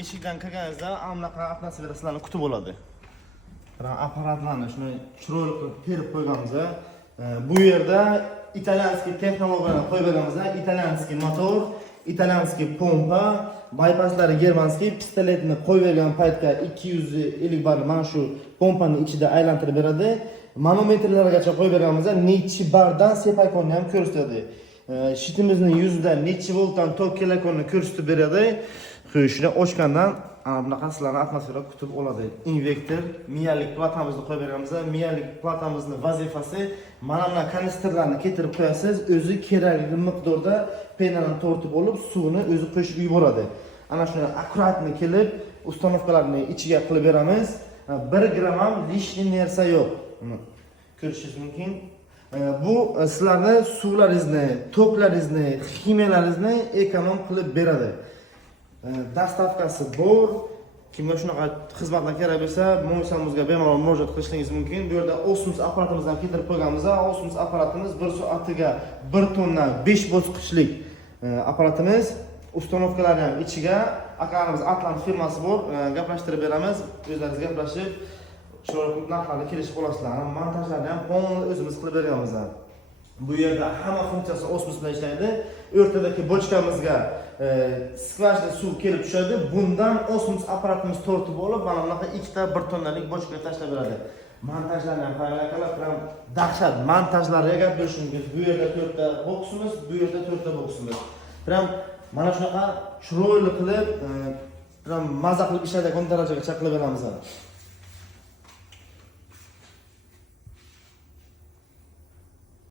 eshikdan kirganingizda anaqa atmosfera sizlarni kutib oladi. Apparatlarni shuni chiroyli qilib terib qo'yganmiz. Bu yerda italyanskiy texnologiyalarni qo'yib berganmiz. Italyanskiy motor, italyanskiy pompa, bypasslari germanskiy, pistoletni qo'yib bergan paytda 250 bar mana shu pompani ichida aylantirib beradi. Manometrlargacha qo'yib berganmiz. Nechi bardan sepakonni ham ko'rsatadi. Shitimizning yuzida nechi voltdan tok kelayotganini ko'rsatib beradi. Shuni ochgandan ana bunaqa sizlarni atmosfera kutib oladi. Invektor miyalik platamizni qo'yib beramiz. Miyalik platamizni vazifasi mana bu kanistrlarni keltirib qo'yasiz, o'zi kerakli miqdorda penani tortib olib, suvni o'zi qo'shib yuboradi. Ana shuni akkuratni kelib, ustanovkalarni ichiga qilib beramiz. 1 gram ham lishni narsa yo'q. Ko'rishingiz mumkin. Bu sizlarni suvlaringizni, toklaringizni, ximiyalaringizni ekonom qilib beradi. Dastavkasi bor. Kimga shunaqa xizmatlar kerak bo'lsa, Mo'ysamizga bemalol murojaat qilishingiz mumkin. Bu yerda Osmos apparatimizdan keltirib qo'yganmiz. Osmos apparatimiz 1 soatiga 1 tonna 5 bosqichlik apparatimiz. Ustanovkalarni ham ichiga akalarimiz Atlant firmasi bor. Gaplashtirib beramiz. O'zlaringiz gaplashib, chiroyli narxlarga kelishib olasizlar. Montajlarni ham o'zimiz qilib berganmiz. Bu yerda hamma funksiyasi Osmos bilan ishlaydi. O'rtadagi bochkamizga sklajda suv kelib tushadi. Bundan Osmos apparatimiz tortib olib, mana bunaqa ikkita 1 tonnalik bochkaga tashlab beradi. Montajlarni ham qaranglar, ham dahshat montajlarga gap berish mumkin. Bu yerda 4 ta boksimiz, bu yerda 4 ta boksimiz. Ham mana shunaqa chiroyli qilib, ham maza qilib ishlaydigan darajaga chaqilib beramiz.